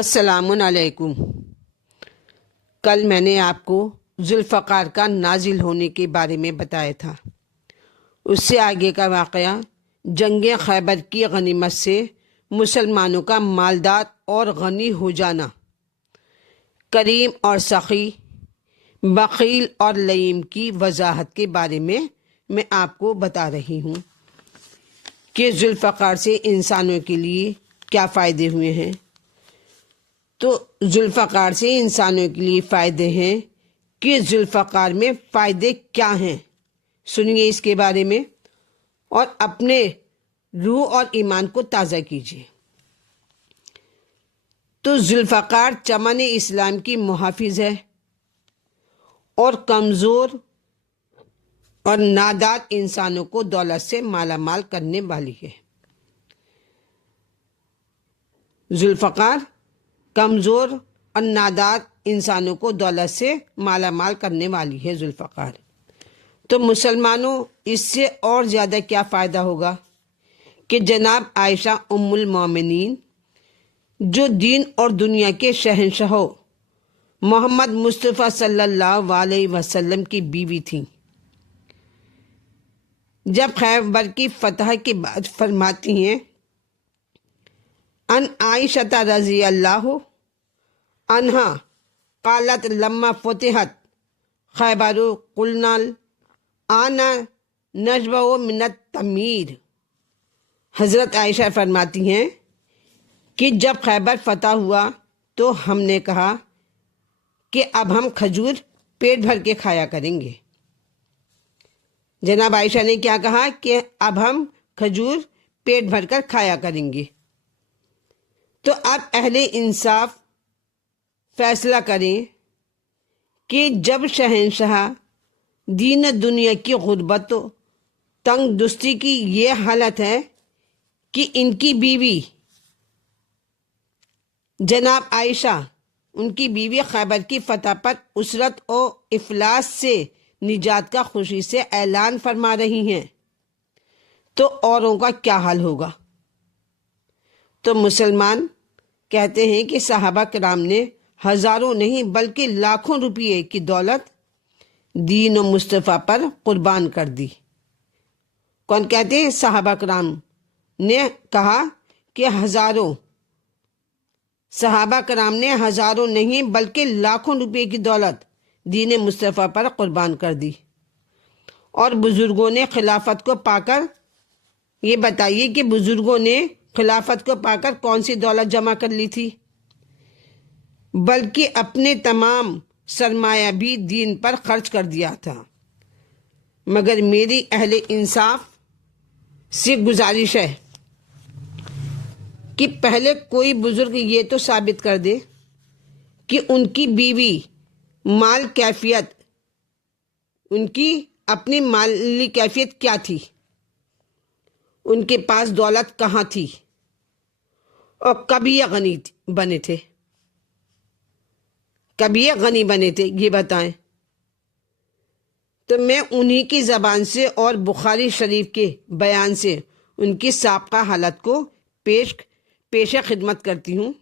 السلام علیکم۔ کل میں نے آپ کو ذوالفقار کا نازل ہونے کے بارے میں بتایا تھا۔ اس سے آگے کا واقعہ جنگ خیبر کی غنیمت سے مسلمانوں کا مالدار اور غنی ہو جانا، کریم اور سخی، بخیل اور لئیم کی وضاحت کے بارے میں آپ کو بتا رہی ہوں کہ ذوالفقار سے انسانوں کے لیے کیا فائدے ہوئے ہیں۔ تو ذوالفقار سے انسانوں کے لیے فائدے ہیں کہ ذوالفقار میں فائدے کیا ہیں، سنیے اس کے بارے میں اور اپنے روح اور ایمان کو تازہ کیجیے۔ تو ذوالفقار چمن اسلام کی محافظ ہے اور کمزور اور نادار انسانوں کو دولت سے مالا مال کرنے والی ہے۔ ذوالفقار کمزور اور نادار انسانوں کو دولت سے مالا مال کرنے والی ہے ذوالفقار۔ تو مسلمانوں اس سے اور زیادہ کیا فائدہ ہوگا کہ جناب عائشہ ام المومنین جو دین اور دنیا کے شہنشاہ محمد مصطفیٰ صلی اللہ علیہ وسلم کی بیوی تھیں، جب خیبر کی فتح کے بعد فرماتی ہیں ان عائشہ رضی اللہ عنہا قالت لما فتحت خیبر قلنا آنا نشبع من التمیر۔ حضرت عائشہ فرماتی ہیں کہ جب خیبر فتح ہوا تو ہم نے کہا کہ اب ہم کھجور پیٹ بھر کے کھایا کریں گے۔ جناب عائشہ نے کیا کہا کہ اب ہم کھجور پیٹ بھر کر کھایا کریں گے۔ تو اب اہل انصاف فیصلہ کریں کہ جب شہنشاہ دین دنیا کی غربت و تنگ دستی کی یہ حالت ہے کہ ان کی بیوی جناب عائشہ، ان کی بیوی خیبر کی فتح پر اسرت و افلاس سے نجات کا خوشی سے اعلان فرما رہی ہیں، تو اوروں کا کیا حال ہوگا؟ تو مسلمان کہتے ہیں کہ صحابہ کرام نے ہزاروں نہیں بلکہ لاکھوں روپئے کی دولت دین و مصطفیٰ پر قربان کر دی۔ کون کہتے ہیں؟ صحابہ کرام نے کہا کہ صحابہ کرام نے ہزاروں نہیں بلکہ لاکھوں روپئے کی دولت دین مصطفیٰ پر قربان کر دی۔ اور بزرگوں نے خلافت کو پا کر، یہ بتائیے کہ بزرگوں نے خلافت کو پا کر کون سی دولت جمع کر لی تھی؟ بلکہ اپنے تمام سرمایہ بھی دین پر خرچ کر دیا تھا۔ مگر میری اہل انصاف سے گزارش ہے کہ پہلے کوئی بزرگ یہ تو ثابت کر دے کہ ان کی بیوی مال کیفیت، ان کی اپنی مالی کیفیت کیا تھی، ان کے پاس دولت کہاں تھی اور کب یہ غنی بنے تھے، یہ بتائیں۔ تو میں انہی کی زبان سے اور بخاری شریف کے بیان سے ان کی سابقہ حالت کو پیش خدمت کرتی ہوں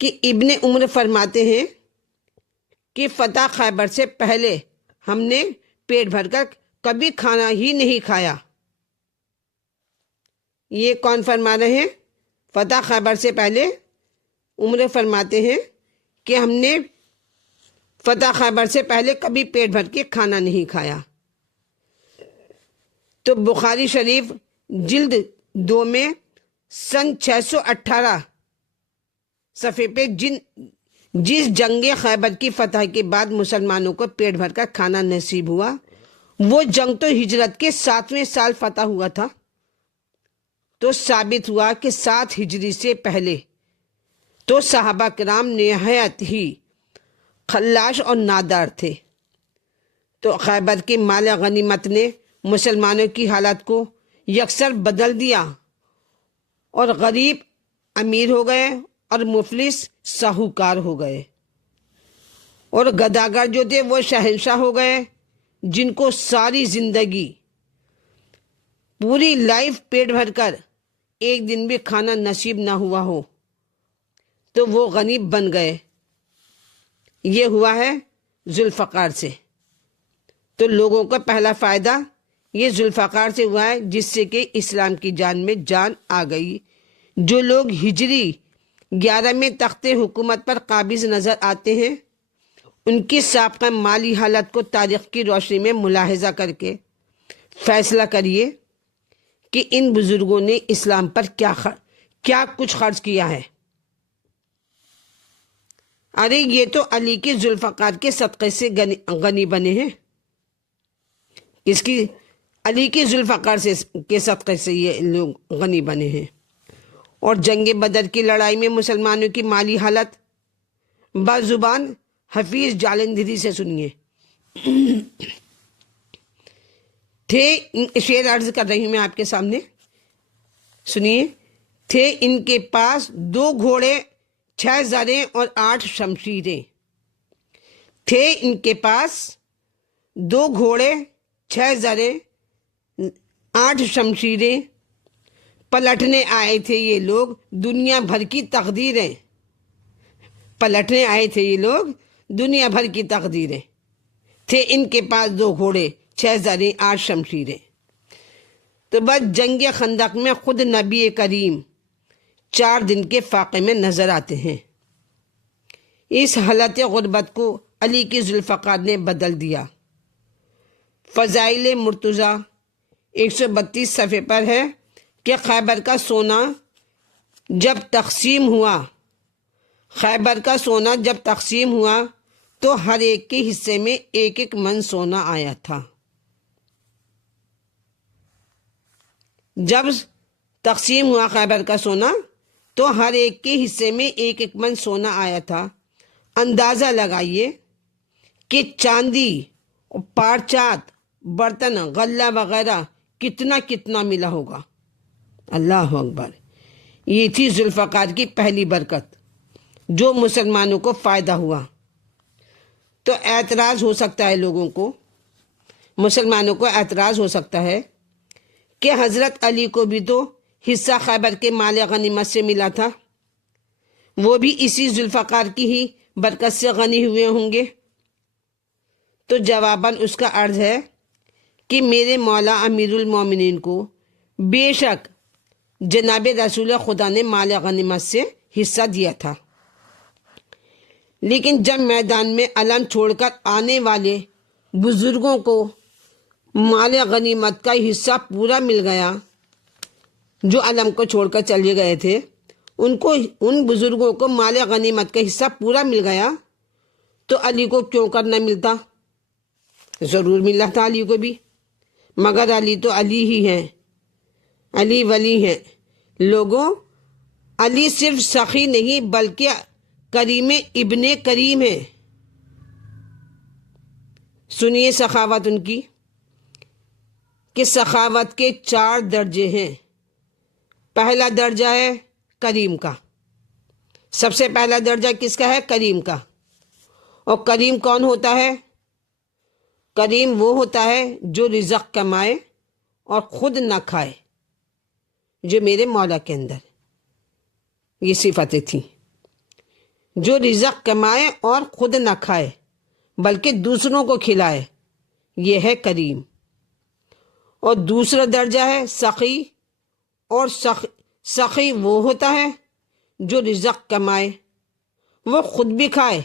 کہ ابن عمر فرماتے ہیں کہ فتح خیبر سے پہلے ہم نے پیٹ بھر کر کبھی کھانا ہی نہیں کھایا۔ یہ کون فرما رہے ہیں؟ فتح خیبر سے پہلے عمر فرماتے ہیں کہ ہم نے فتح خیبر سے پہلے کبھی پیٹ بھر کے کھانا نہیں کھایا۔ تو بخاری شریف جلد 2 میں سن 618 صفحے پہ جس جنگ خیبر کی فتح کے بعد مسلمانوں کو پیٹ بھر کر کھانا نصیب ہوا، وہ جنگ تو ہجرت کے 7ویں سال فتح ہوا تھا۔ تو ثابت ہوا کہ 7 ہجری سے پہلے تو صحابہ کرام نہایت ہی خلاش اور نادار تھے۔ تو خیبر کی مال غنیمت نے مسلمانوں کی حالت کو یکسر بدل دیا، اور غریب امیر ہو گئے اور مفلس ساہوکار ہو گئے، اور گداگر جو تھے وہ شہنشاہ ہو گئے، جن کو ساری زندگی پوری لائف پیٹ بھر کر ایک دن بھی کھانا نصیب نہ ہوا ہو تو وہ غنی بن گئے۔ یہ ہوا ہے ذوالفقار سے۔ تو لوگوں کا پہلا فائدہ یہ ذوالفقار سے ہوا ہے، جس سے کہ اسلام کی جان میں جان آ گئی۔ جو لوگ ہجری 11 میں تخت حکومت پر قابض نظر آتے ہیں، ان کی سابقہ مالی حالت کو تاریخ کی روشنی میں ملاحظہ کر کے فیصلہ کریے کہ ان بزرگوں نے اسلام پر کیا کچھ خرچ کیا ہے۔ ارے یہ تو علی کے ذوالفقار کے صدقے سے غنی بنے ہیں۔ کس کی؟ علی کے ذوالفقار کے صدقے سے یہ لوگ غنی بنے ہیں۔ اور جنگ بدر کی لڑائی میں مسلمانوں کی مالی حالت بزبان حفیظ جالندھری سے سنیے۔ شعر عرض کر رہی ہوں میں آپ کے سامنے، سنیے۔ تھے ان کے پاس 2 گھوڑے 6 زریں اور 8 شمشیریں۔ تھے ان کے پاس 2 گھوڑے 6 زریں 8 شمشیریں، پلٹنے آئے تھے یہ لوگ دنیا بھر کی تقدیریں۔ پلٹنے آئے تھے یہ لوگ دنیا بھر کی تقدیریں۔ تھے ان کے پاس 2 گھوڑے 6 زریں 8 شمشیریں۔ تو بس جنگ خندق میں خود نبی کریم 4 دن کے فاقے میں نظر آتے ہیں۔ اس حالت غربت کو علی کی ذوالفقار نے بدل دیا۔ فضائل مرتضیٰ 132 صفحے پر ہے کہ خیبر کا سونا جب تقسیم ہوا، خیبر کا سونا جب تقسیم ہوا تو ہر ایک کے حصے میں 1 من سونا آیا تھا۔ جب تقسیم ہوا خیبر کا سونا تو ہر ایک کے حصے میں 1 من سونا آیا تھا۔ اندازہ لگائیے کہ چاندی، پارچات، برتن، غلہ وغیرہ کتنا ملا ہوگا۔ اللہ اکبر! یہ تھی ذوالفقار کی پہلی برکت، جو مسلمانوں کو فائدہ ہوا۔ تو اعتراض ہو سکتا ہے لوگوں کو، مسلمانوں کو اعتراض ہو سکتا ہے کہ حضرت علی کو بھی تو حصہ خیبر کے مال غنیمت سے ملا تھا، وہ بھی اسی ذوالفقار کی ہی برکت سے غنی ہوئے ہوں گے۔ تو جواباً اس کا عرض ہے کہ میرے مولا امیر المومنین کو بے شک جناب رسول خدا نے مال غنیمت سے حصہ دیا تھا، لیکن جب میدان میں علم چھوڑ کر آنے والے بزرگوں کو مال غنیمت کا حصہ پورا مل گیا، جو علم کو چھوڑ کر چلے گئے تھے ان بزرگوں کو مال غنیمت کا حصہ پورا مل گیا، تو علی کو کیوں کر نہ ملتا؟ ضرور ملا تھا علی کو بھی، مگر علی تو علی ہی ہیں، علی ولی ہیں۔ لوگوں، علی صرف سخی نہیں بلکہ کریم ابن کریم ہے۔ سنیے سخاوت ان کی، کہ سخاوت کے 4 درجے ہیں۔ پہلا درجہ ہے کریم کا۔ سب سے پہلا درجہ کس کا ہے؟ کریم کا۔ اور کریم کون ہوتا ہے؟ کریم وہ ہوتا ہے جو رزق کمائے اور خود نہ کھائے، جو میرے مولا کے اندر یہ صفتیں تھیں، جو رزق کمائے اور خود نہ کھائے بلکہ دوسروں کو کھلائے، یہ ہے کریم۔ اور دوسرا درجہ ہے سخی، اور سخی وہ ہوتا ہے جو رزق کمائے، وہ خود بھی کھائے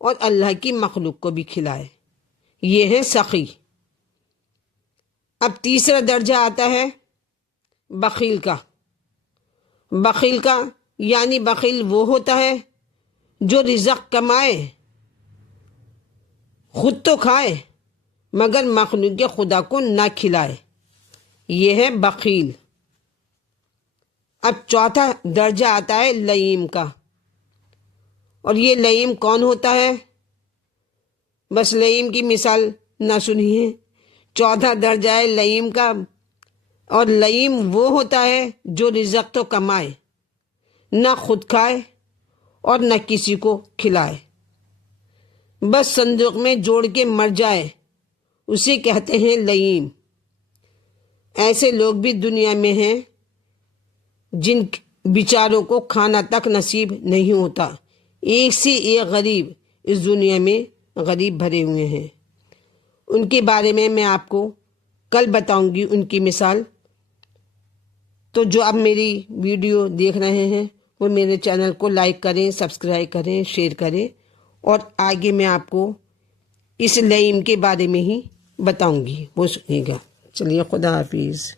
اور اللہ کی مخلوق کو بھی کھلائے، یہ ہے سخی۔ اب تیسرا درجہ آتا ہے بخیل کا۔ بخیل کا یعنی بخیل وہ ہوتا ہے جو رزق کمائے، خود تو کھائے مگر مخلوق خدا کو نہ کھلائے، یہ ہے بخیل۔ اب چوتھا درجہ آتا ہے لئیم کا، اور یہ لئیم کون ہوتا ہے؟ بس لئیم کی مثال نہ سنیے، چوتھا درجہ ہے لئیم کا، اور لئیم وہ ہوتا ہے جو رزق تو کمائے، نہ خود کھائے اور نہ کسی کو کھلائے، بس صندوق میں جوڑ کے مر جائے، اسے کہتے ہیں لئیم۔ ایسے لوگ بھی دنیا میں ہیں جن بیچاروں کو کھانا تک نصیب نہیں ہوتا. ایک سے ایک غریب اس دنیا میں غریب بھرے ہوئے ہیں. ان کے بارے میں آپ کو کل بتاؤں گی ان کی مثال. تو جو اب میری ویڈیو دیکھ رہے ہیں وہ میرے چینل کو لائک کریں، سبسکرائب کریں، شیئر کریں، اور آگے میں آپ کو اس لئیم کے بارے میں ہی بتاؤں گی، وہ سنیے گا. چلیے، خدا حافظ.